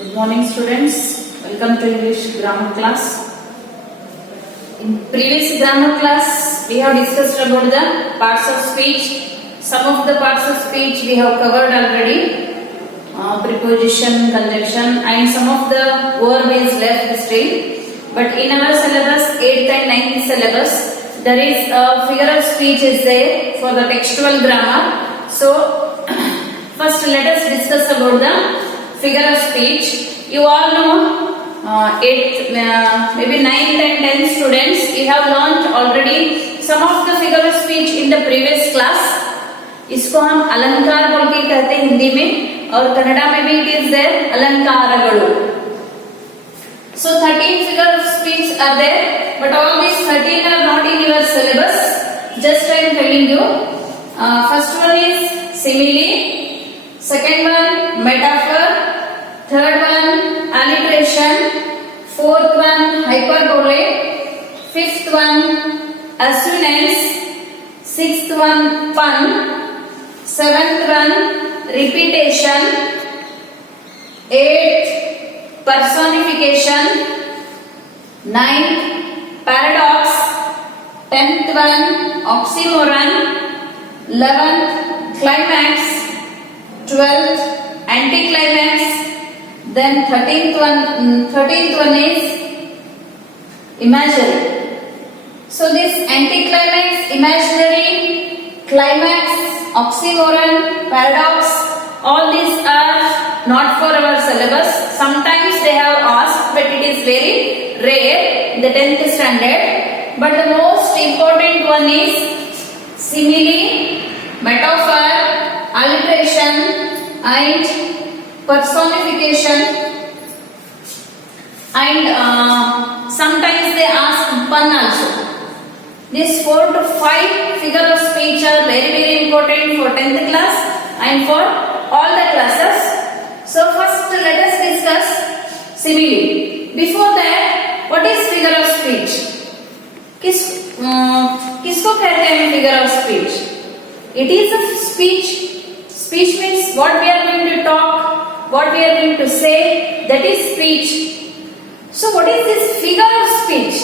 Good morning, students. Welcome to English grammar class. In previous grammar class, we have discussed about the parts of speech. Some of the parts of speech we have covered already. Preposition, conjunction, and some of the verb is left still. But in our syllabus, 8th and 9th syllabus, there is a figure of speech is there for the textual grammar. So, first let us discuss about the figure of speech. You all know 8th, maybe 9th and 10th students, you have learnt already some of the figure of speech in the previous class. इसको हम अलंकार बोल के कहते हैं हिंदी में और कन्नड़ा में भी it is there अलंकारಗಳು. So 13 figure of speech are there, but all these 13 are not in your syllabus. Just I am telling you. First one is simile, second one metaphor, third one alliteration, fourth one hyperbole, fifth one assonance, sixth one pun, seventh one repetition, eighth personification, ninth paradox, 10th one oxymoron, 11th climax, 12th anticlimax, then 13th one is imaginary. So this anticlimax, imaginary, climax, oxymoron, paradox, all these are not for our syllabus. Sometimes they have asked, but it is very rare in the 10th standard. But the most important one is simile, metaphor, alliteration, and personification. And sometimes they ask pun also. These 4 to 5 figure of speech are very important for 10th class and for all the classes. So first let us discuss simile. Before that, what is figure of speech? किसको कहते हैं figure of speech? It is a speech. Speech means what we are going to talk, what we are going to say, that is speech. So what is this figure of speech?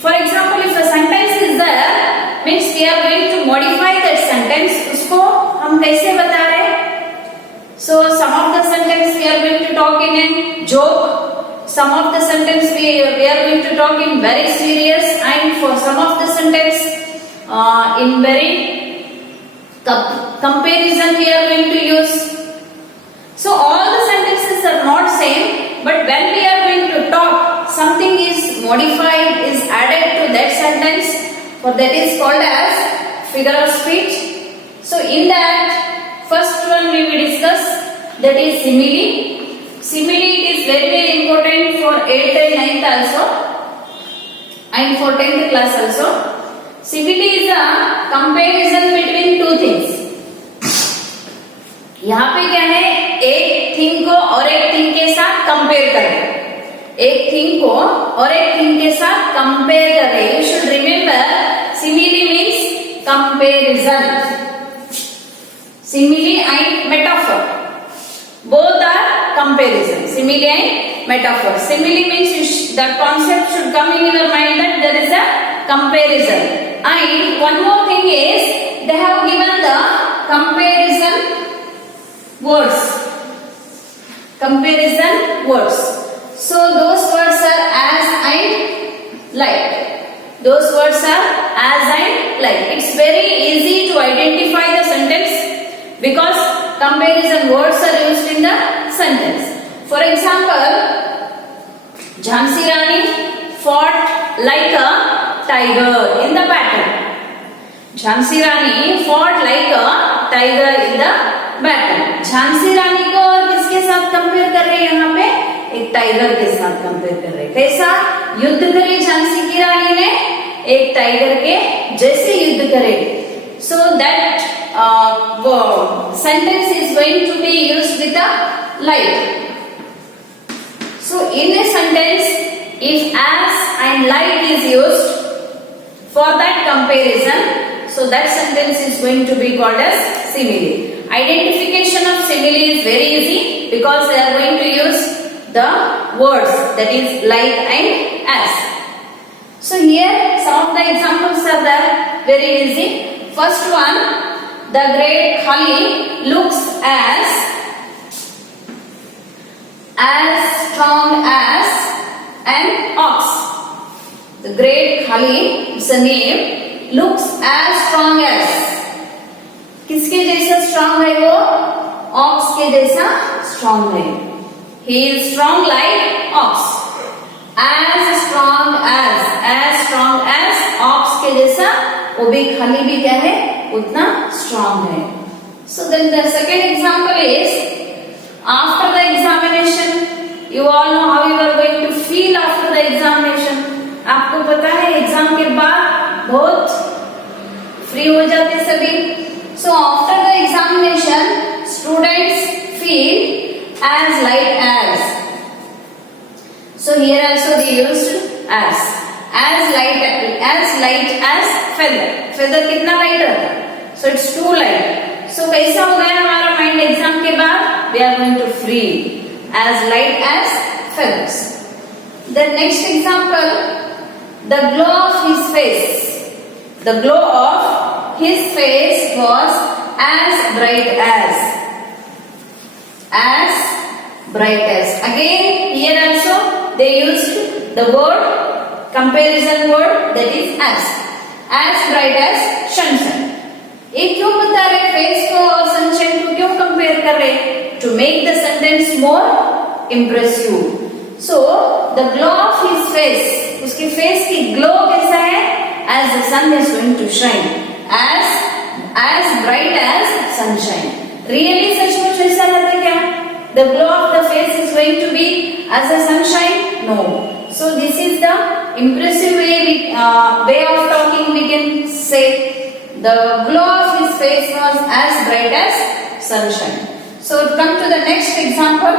For example, if a sentence is there, means we are going to modify that sentence. उसको हम कैसे बता रहे हैं? So some of the sentence we are going to talk in a joke. Some of the sentence we are going to talk in very serious, and for some of the sentence in very comparison we are going to use. So all the sentences are not same, but when we are going to talk, something is modified, is added to that sentence, for that is called as figure of speech. So in that, first one we will discuss, that is simile. Simile is very important for 8th and 9th also, and for 10th class also. Simile is a comparison between two things. यहाँ पे क्या है, एक thing को और एक thing के साथ कंपेयर कर रहे हैं. एक थिंग को और एक थिंग के साथ कंपेयर कर रहे हैं. You should remember, simile means comparison. Simile and metaphor, both are comparison. Simile and metaphor. Simile means the concept should come in your mind that there is a comparison. And one more thing is, they have given the comparison words. Comparison words. So those words are as and like. Those words are as and like. It's very easy to identify the sentence because comparison words are used in the sentence. For example, Jhansi Rani fought like a tiger in the battle. Jhansi Rani fought like a tiger in the battle. Jhansi रानी को और किसके साथ compare कर रहे हैं? यहाँ पे एक टाइगर के साथ कंपेयर कर रहे हैं. कैसा युद्ध करे झांसी की रानी ने? एक टाइगर के जैसे युद्ध करे. So that sentence is going to be used with a like. So in a sentence, if as and like is used for that comparison, so that sentence is going to be called as simile. Identification of simile is very easy because they are going to use the words that is like and as. So here some of the examples are there, very easy. First one, the great Kali looks as strong as an ox. The great Kali, it's a name, looks as strong as. किसके जैसा strong है वो? Ox के जैसा strong है. He is strong like ox. As strong as ox के जैसा, वो भी खाली भी क्या है? उतना strong है. So then the second example is, after the examination, you all know how you are going to feel after the examination. आपको पता है एग्जाम के बाद बहुत फ्री हो जाते सभी. So after the examination, students feel as light as. So here also they used as light as feather. Feather कितना light रहता? So it's too light. So कैसा हो गया हमारा mind exam के बाद? We are going to free as light as feathers. The next example, the glow of his face. The glow of his face was as bright as. Again, here also they used the word, comparison word, that is as bright as sunshine. ये क्यों बता रहे face को और sunshine को क्यों compare कर रहे? To make the sentence more impressive. So the glow of his face, उसके फेस की ग्लो कैसा है? As the sun is going to shine, as bright as sunshine. Really सचमुच ऐसा रहता क्या? The glow of the face is going to be as a sunshine? No. So this is the impressive way of talking we can say. The glow of his face was as bright as sunshine. So come to the next example.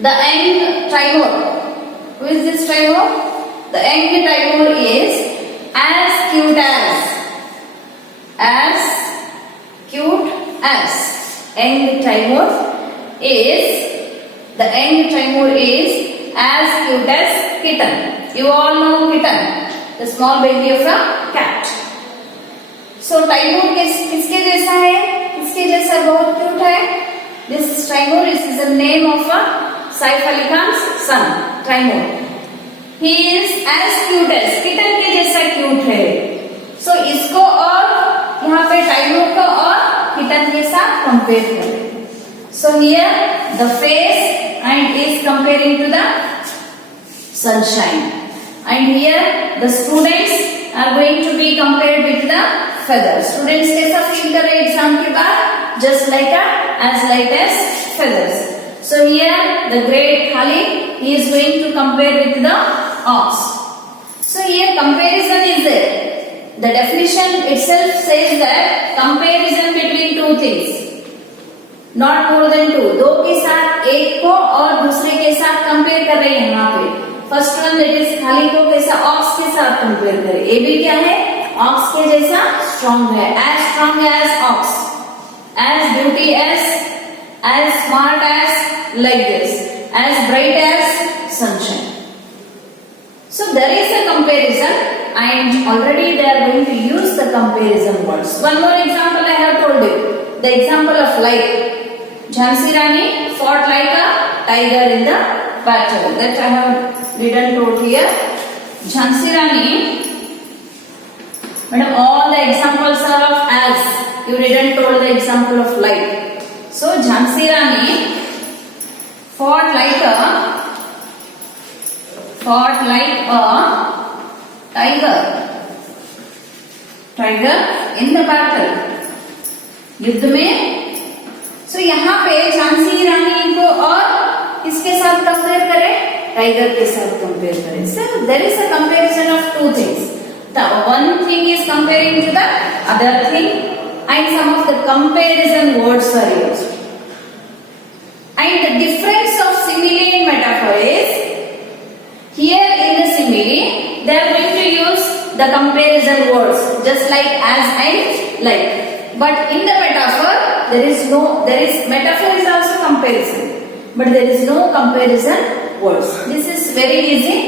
The young Timur. Who is this Timur? The young Timur is as cute as. Young Timur is as cute as kitten. You all know kitten, the small baby of a cat. So Timur किसके जैसा है? किसके जैसा बहुत cute है? This Timur is the name of a Saif Ali Khan's son, Timur. He is as cute as, kitten के जैसा cute है. So इसको और यहाँ पे Timur को और kitten के साथ कंपेयर करें. So here the face and is comparing to the sunshine, and here the students are going to be compared with the feathers. Students कैसा feel कर रहे एग्जाम के बाद? Just like as light as feathers. So here the great Kali, he is going to compare with the ox. So here comparison is there. The definition itself says that comparison between two things, not more than two. दो के साथ एक को और दूसरे के साथ compare कर रहे हैं यहाँ पे. फर्स्ट वन दैट इज खाली को कैसा ऑक्स के साथ कंपेयर करें. ये भी क्या है? ऑक्स के जैसा स्ट्रॉन्ग है. As strong as ox, as beauty as smart as like this, as bright as sunshine. So there is a comparison, and already they are going to use the comparison words. One more example I have told you. The example of like. Jhansi Rani fought like a tiger in the battle. That I have written told here. Jhansi Rani, madam, all the examples are of as. You didn't told the example of like. So Jhansi Rani fought like a tiger in the battle. युद्ध में. So यहाँ पे झांसी रानी को और किसके साथ compare करें? Tiger के साथ कंपेयर करें. So there is a comparison of two things. The one thing is comparing to the other thing, and some of the comparison words are used. And the difference of simile and metaphor is, here in the simile they are going to use the comparison words just like as and like. but in the metaphor there is metaphor is also comparison, but there is no comparison words. This is very easy.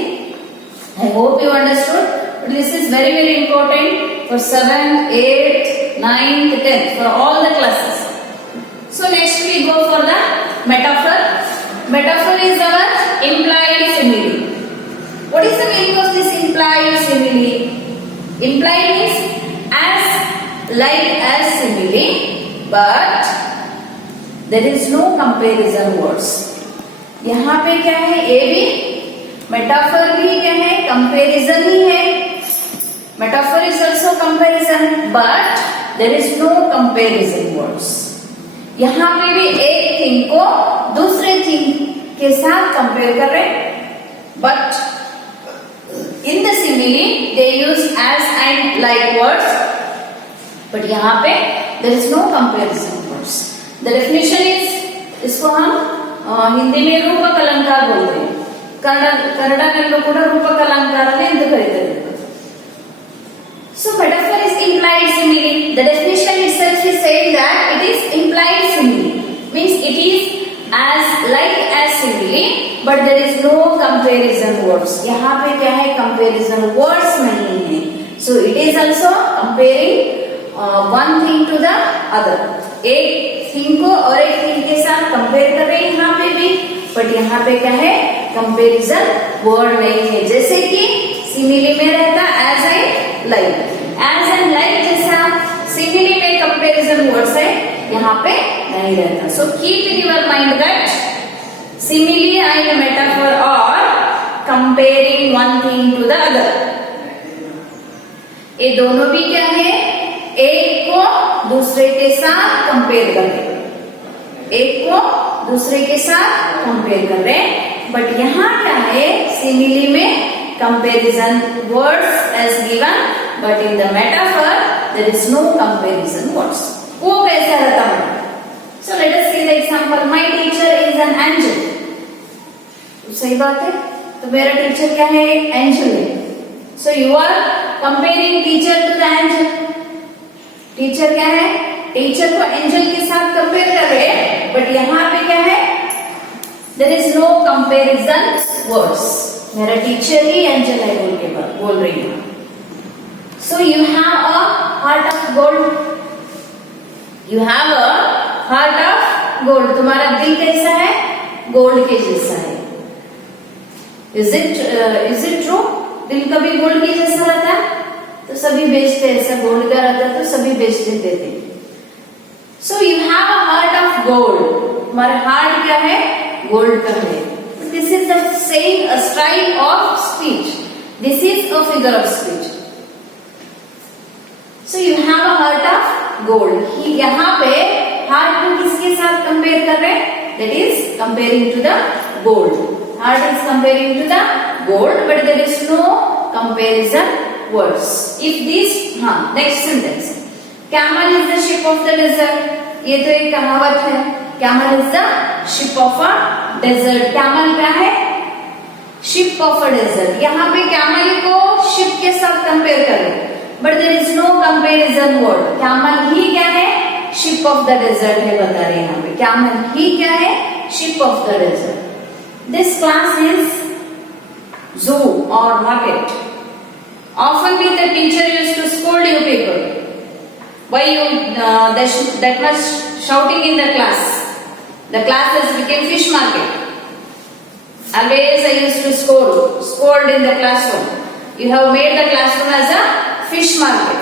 I hope you understood. But this is very very important for 7th, 8th, 9th, 10th, for all the classes. So next we go for the metaphor. Metaphor is our implied simile. What is the meaning of this implied simile? Implied means as like as simile, but there is no comparison words. यहाँ पे क्या है? ये भी metaphor भी क्या है? Comparison ही है. Metaphor is also comparison, but there is no comparison words. यहाँ पे भी एक थिंग को दूसरे थिंग के साथ कंपेयर कर रहे हैं, but in the simile they use as and like words, but यहाँ पे there is no comparison words. The definition is, इसको हम हिंदी में रूपक अलंकार बोलते हैं. ಕನ್ನಡದಲ್ಲೂ ಕೂಡ ರೂಪಕ ಅಲಂಕಾರನೇ ಎಂದು ಕರೀತಾರೆ. So metaphor is implied simile. The definition itself is saying that it is implied simile, means it is as like as simile, but there is no comparison words. यहाँ पे क्या है? Comparison words नहीं है. So it is also comparing one thing to the other. एक thing को और एक थिंग के साथ कंपेयर कर रहे हैं यहाँ पे भी, बट यहाँ पे क्या है? कंपेरिजन वर्ड नहीं है. जैसे कि सिमिली में रहता as and like. As and like जैसा सिमिली में कंपेरिजन वर्ड्स है, यहाँ पे नहीं रहता. So keep in your mind that simile and metaphor are comparing one thing to the other. ये दोनों भी क्या है? एक को दूसरे के साथ कंपेयर कर रहे हैं. एक को दूसरे के साथ कंपेयर कर रहे हैं, बट यहाँ क्या है? सिमिली में comparison words as given, but in the metaphor there is no comparison words. वो कैसा रहता है? So let us see the example. My teacher is an angel. सही बात है. तो मेरा टीचर क्या है? एंजल है. So you are comparing teacher to the angel. Teacher क्या है? टीचर को एंजल के साथ कंपेयर कर रहे हैं, बट यहाँ पे क्या है? There is no comparison words. मेरा टीचर ही एंजल है बोल रही हूँ. So you have a heart of gold. You have a heart of gold. तुम्हारा दिल कैसा है? गोल्ड के जैसा है. Is it true? दिल कभी गोल्ड के जैसा रहता है? तो सभी बेचते हैं. ऐसा गोल्ड का रहता है तो सभी बेच देते थे. सो you have a heart of gold. तुम्हारा हार्ट क्या है? गोल्ड का है. This is the saying, a style of speech. This is a figure of speech. So you have a heart of gold. यहाँ पे हार्ट को किसके साथ कंपेयर कर रहे हैं? That is comparing to the gold. Heart is comparing to the gold, but there is no comparison words. If these, next sentence. Camel is the ship of the desert. ये तो एक कहावत है. Camel is the ship of a desert. Camel क्या है? Ship of a desert. यहाँ पे camel को ship के साथ कंपेयर करें, but there is no comparison word. Camel ही क्या है? Ship of the desert है बता रहे हैं यहाँ पे. Camel ही क्या है? Ship of the desert. This class is zoo or market. Often the teacher used to scold you people. Why you that much shouting in the class? The class has become fish market. Always I used to scold in the classroom. You have made the classroom as a fish market.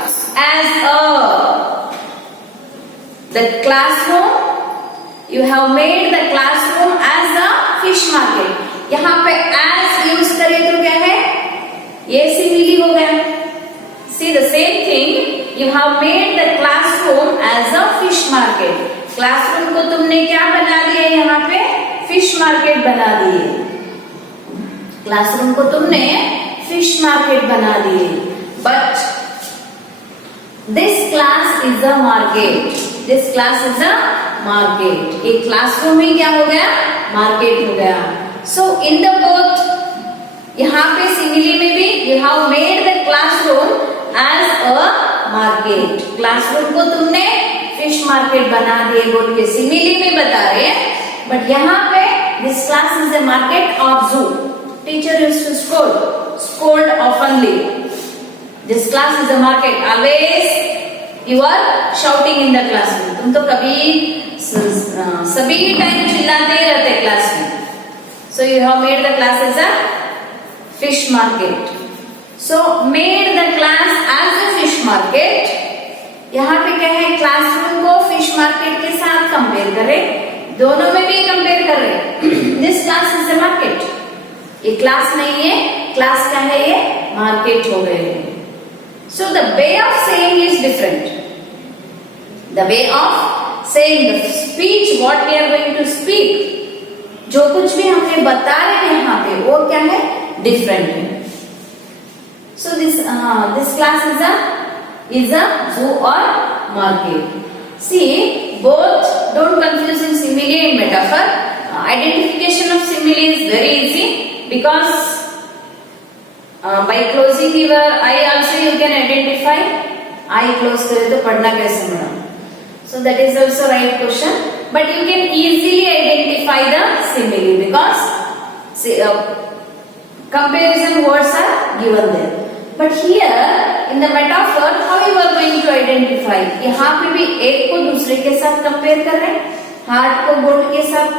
The classroom, you have made the classroom as a fish market. यहाँ पे as use करें तो क्या है? ये simile हो गया. See the same thing. You have made the classroom as a fish market. Classroom को तुमने क्या बना दिया? यहाँ पे फिश मार्केट बना दिए. क्लासरूम को तुमने फिश मार्केट बना दिए. But this class is a market. This class is a market. ये क्लासरूम ही क्या हो गया? मार्केट हो गया. सो इन द बोथ, यहाँ पे सिमिली में भी you have made the classroom as a market. Classroom को तुमने मार्केट बना दिए बोल के सिमिली में बता रहे हैं, बट यहाँ पे this class is a market or zoo. Teacher used to scold oftenly. This class is a market. Always you are shouting in the classroom. तुम तो कभी सभी टाइम चिल्लाते ही रहते क्लास में. So you have made the class as a fish market. So made the class as a fish market. यहाँ पे क्या है, क्लासरूम को फिश मार्केट के साथ कंपेयर करें, दोनों में भी कंपेयर कर रहे. This class is a market. ये क्लास नहीं है, क्लास क्या है, ये मार्केट हो गए. So the way of saying is different. The way of saying the speech what we are going to speak, जो कुछ भी हमने बता रहे हैं यहाँ पे वो क्या है, डिफरेंट है. So this class is a zoo or market. See, both don't confuse in simile and metaphor. Identification of simile is very easy because by closing your eye also you can identify. Eye close करे तो पढ़ना कैसे पढ़ा. So that is also right question. But you can easily identify the simile because comparison words are given there. But here in the metaphor, how you are going to identify? यहाँ पे भी एक को दूसरे के साथ कंपेयर कर रहे हैं. हार्ट को गोल्ड के साथ.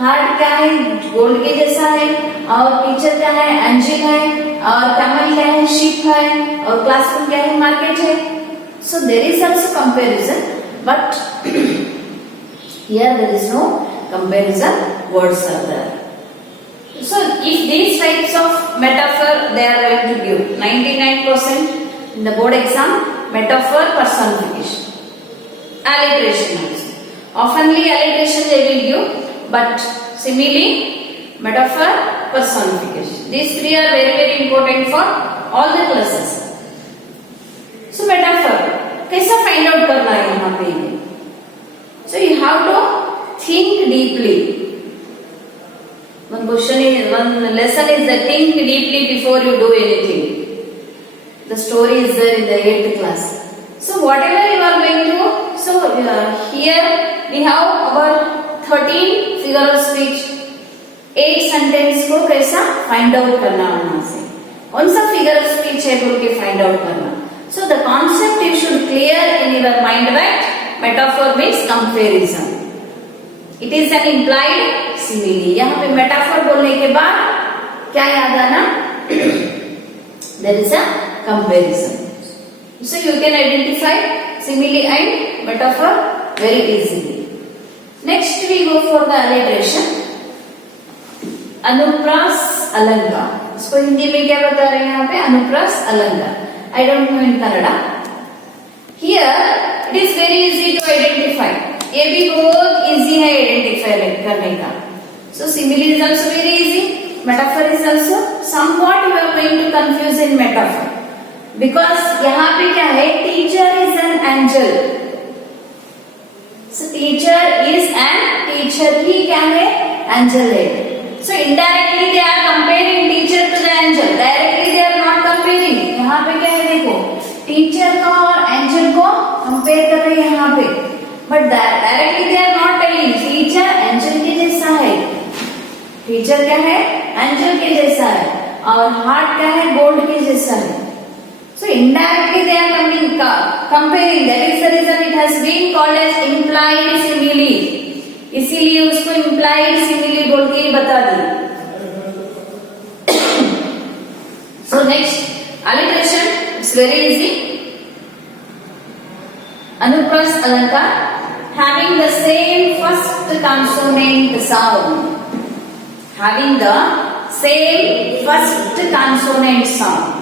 हार्ट क्या है, गोल्ड के जैसा है. और टीचर क्या है, एंजल है. और कैमल क्या है, शिप है. और क्लासरूम क्या है, मार्केट है. So there is also comparison, but here there is no comparison. Words are there. So if these types of metaphor they are going to give 99% in the board exam, metaphor, personification, alliteration also. Oftenly alliteration they will give, but simile, metaphor, personification. These three are very very important for all the classes. So metaphor कैसा find out करना है यहाँ पे? So you have to think deeply. One lesson is that think deeply before you do anything. The story is there in the 8th class. So whatever you are going to do, so here we have our 13 figure of speech. 8 sentence को कैसा find out करना वहाँ से. कौन सा figure of speech है बोल के find out करना. So the concept you should clear in your mind that metaphor means comparison. It is an implied simile. यहाँ पे metaphor बोलने के बाद क्या याद आना? There is a comparison. So you can identify simile and metaphor very easily. Next we go for the alliteration. अनुप्रास अलंकार. इसको हिंदी में क्या बता रहे हैं यहाँ पे? अनुप्रास अलंकार. I don't know in Kannada. Here it is very easy to identify. ये भी बहुत इजी है आइडेंटिफाई करने का. So simile is also very easy. Metaphor is also somewhat you are going to confuse in metaphor because यहाँ पे क्या है? Teacher is an angel. So teacher is an teacher ही क्या है? Angel है. So indirectly they are comparing teacher to the angel. Directly they are not comparing. यहाँ पे क्या है देखो? Teacher को और angel को compare कर रहे हैं यहाँ पे. But directly they are not telling teacher angel के जैसा है. Teacher क्या है? Angel के जैसा है. और heart क्या है? Gold के जैसा है. So indirectly they are comparing. That is the reason it has been called as implied simile. इसीलिए उसको implied simile बोल के बता दी. So next alliteration, it's very easy. Anupras alankar, having the same first consonant sound. Having the same first consonant sound.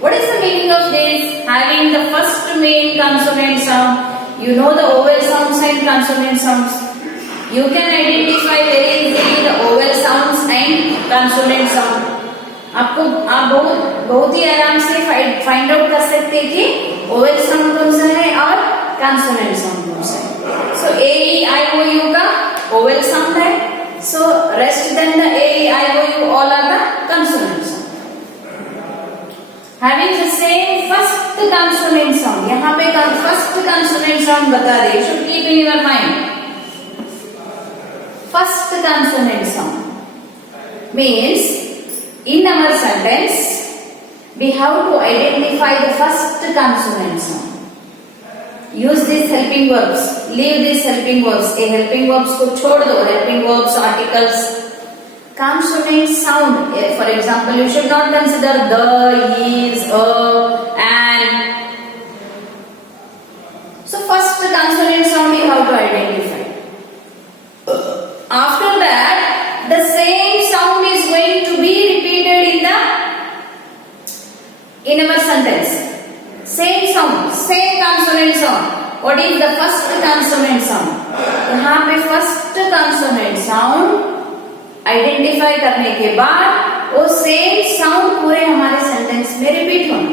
What is the meaning of this? Having the first main consonant sound. You know the vowel sounds and consonant sounds. You can identify very easily the vowel sounds and consonant sound. आप बहुत ही आराम से find out कर सकते हैं कि vowel sound कौन सा है और कंसोनेंट साउंड कौन सा है. So A E I O U का वोवेल साउंड है. So rest than the A E I O U all are the consonant sound. Having the same first consonant sound. यहाँ पे फर्स्ट कंसोनेंट साउंड बता रहे. Should keep keep in your mind. First consonant sound means in our sentence we have to identify the first consonant sound. Use these helping verbs. Leave these helping verbs. ये helping verbs को छोड़ दो. Helping verbs, articles. Consonant sound. For example, you should not consider the, is, and. So first consonant sound you have to identify. After that, the same sound is going to be repeated in our sentence. Same sound, same consonant sound. What is the first consonant sound? यहाँ पे first consonant sound identify करने के बाद वो same sound पूरे हमारे sentence में repeat होना.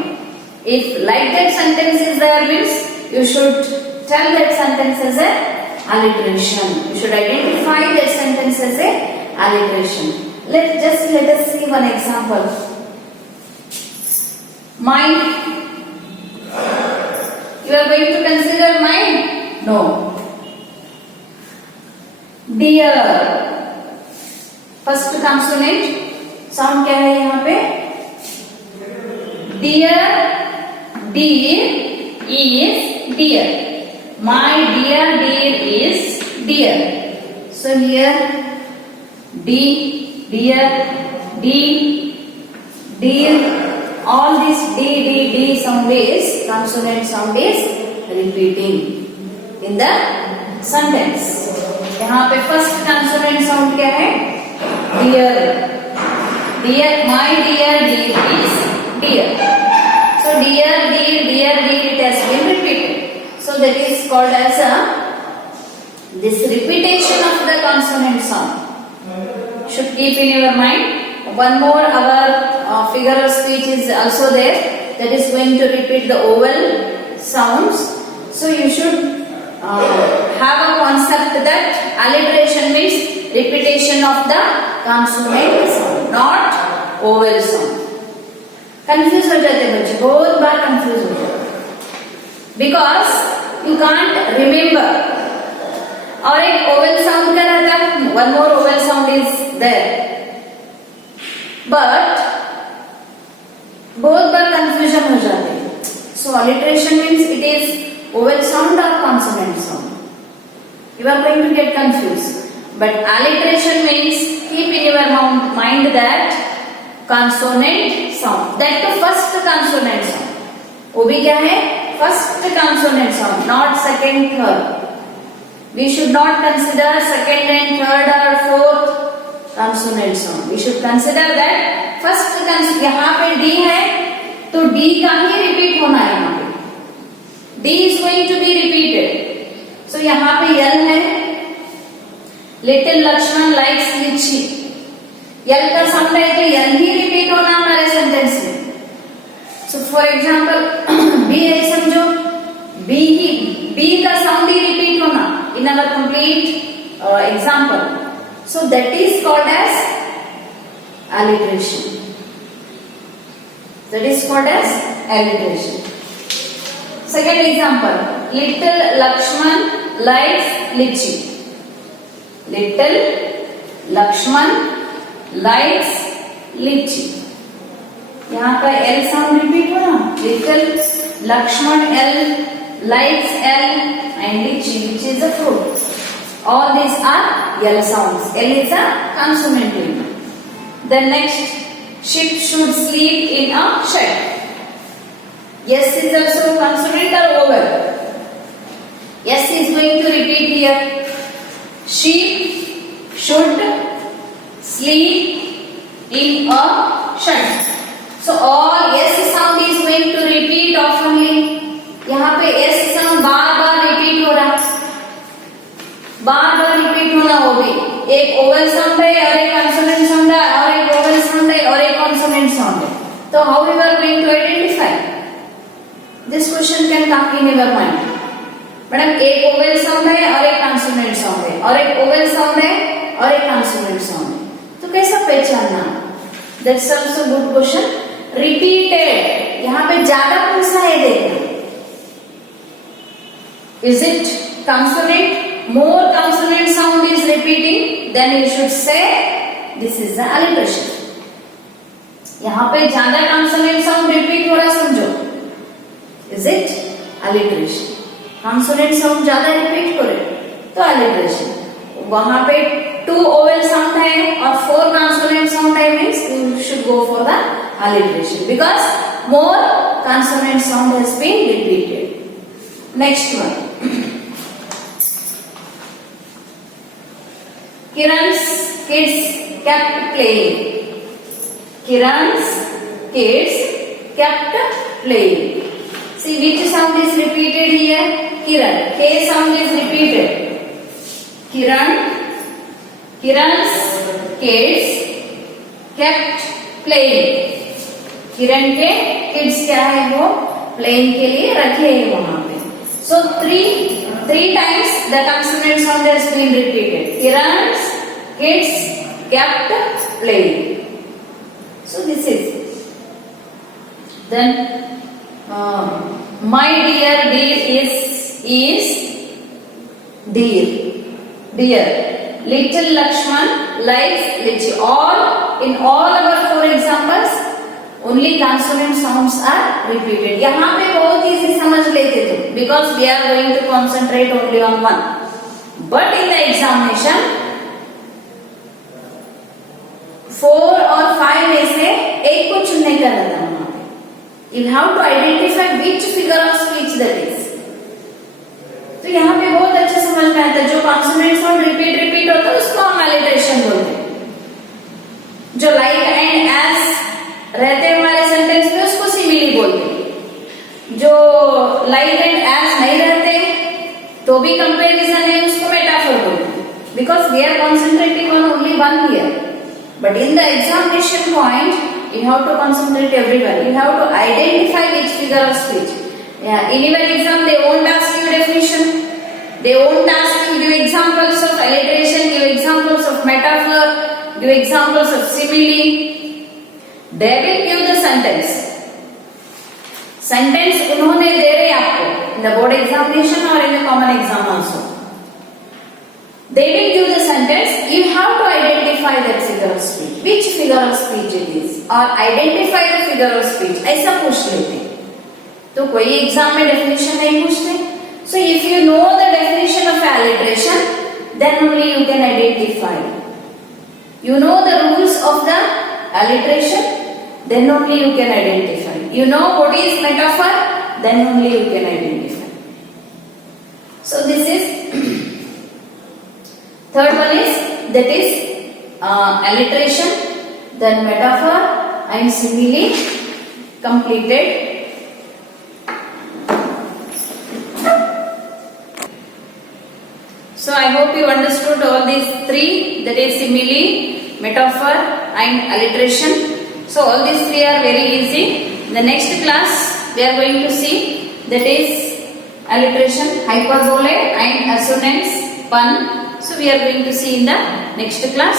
If like that sentence is there means you should tell that sentence as a alliteration. You should identify that sentence as a alliteration. Let us see one example. Mind. You are going to consider mind? No. Dear. First consonant sound क्या है यहाँ पे? Dear. Dear is dear. My dear is dear. So here dear, dear. All this D sound is consonant sound is repeating in the sentence. यहाँ पे first consonant sound क्या है? Dear. My dear is dear. So dear, it has been repeated. So that is called as this repetition of the consonant sound. Should keep in your mind. One more, our figure of speech is also there. That is going to repeat the vowel sounds. So you should have a concept that alliteration means repetition of the consonant sound, not vowel sound. Confuse हो जाते हैं बच्चे, बहुत बार confuse हो जाते हैं because you can't remember. और एक ओवल साउंड का रहता है, one more vowel sound is there, but बहुत बार कंफ्यूजन हो जाते हैं. So alliteration means it is vowel sound और consonant sound. You are going to get confuse, but alliteration means keep in your mind that consonant sound, that the first consonant sound. वो भी क्या है? First consonant sound, not second, third. We should not consider second and third or fourth consonant sound. We should consider that first consonant. यहाँ पे D है, तो D का ही repeat होना है यहाँ पे. D is going to be repeated. So यहाँ पे L है. Little Lakshman likes lychee. यल का साउंड है तो यल ही रिपीट होना हमारे सेंटेंस में. सो फॉर एग्जांपल बी है, समझो बी का साउंड ही रिपीट होना in our complete example. So that is called as alliteration. That is called as alliteration. Second example, little Lakshman likes lychee. Little Lakshman likes lychee. यहाँ पर L sound repeat हो ना. Little Lakshman L likes L and lychee, which is a fruit. All these are L sounds. L is a consonant. Then next, sheep should sleep in a shed. Yes is also consonant or vowel. Yes is going to repeat here. Sheep should sleep in a shed. So all S sound is going to repeat oftenly. यहाँ पे S sound बार बार repeat हो रहा है, बार बार repeat होना. वो भी एक vowel sound है और एक consonant sound है, और एक vowel sound है और एक consonant sound है. तो how we are going to identify? This question can come in your mind. Madam एक vowel sound है और एक consonant sound है, और एक vowel sound है और एक consonant sound है. तो कैसा पहचानना? That's also good question. Repeated. यहाँ पे ज्यादा कौन सा है देखना? Is it consonant, more consonant sound is repeating, then you should say this is the alliteration. यहाँ पे ज्यादा consonant sound repeat हो रहा समझो, is it alliteration? Consonant sound ज्यादा repeat हो रहे तो alliteration. वहाँ पे 2 vowel sound है और 4 consonant sound है, means you should go for the alliteration because more consonant sound has been repeated. Next one. Kiran's kids kept playing. Kiran's kids kept playing. See which sound is repeated here? Kiran. K sound is repeated. Kiran's kids kept playing. किरण के kids क्या है वो playing के लिए रखे हैं वहां पे. So three times the consonant sound has been repeated. Kiran's kids kept playing. So this is. Then my dear is dear. Little Lakshman likes lychee. In all our 4 examples only consonant sounds are repeated. यहाँ पे बहुत easy समझ लेते थे because we are going to concentrate only on one. But in the examination 4 और 5 में से एक को चुनने का रहता है वहाँ पे. You have to identify which figure of speech that is. तो यहाँ पे बहुत अच्छे समझ में आता है. जो consonant sound repeat होता है उसको हम alliteration बोलते हैं. जो like and as रहते हैं हमारे सेंटेंस में उसको सिमिली बोलते हैं. जो लाइक एंड एज नहीं रहते तो भी कंपैरिजन है उसको मेटाफर बोलते हैं. Because we are concentrating on only one here. But in the examination point you have to concentrate everyone. You have to identify which figure of speech. In your exam they won't ask you definition. They won't ask you give examples of alliteration, give examples of metaphor, give examples of simile. They will give the sentence. Sentence उन्होंने दे रहे आपको in the board examination or in the common exam also. They will give the sentence. You have to identify that figure of speech. Which figure of speech it is, or identify the figure of speech. ऐसा पूछ लेते हैं. तो कोई exam में definition नहीं पूछते. So if you know the definition of alliteration, then only you can identify. You know the rules of the alliteration, then only you can identify. You know what is metaphor, then only you can identify. So this is third one is that is alliteration, then metaphor and simile completed. So I hope you understood all these 3, that is simile, metaphor and alliteration. So all these 3 are very easy. The next class we are going to see, that is alliteration, hyperbole and assonance, pun. So we are going to see in the next class.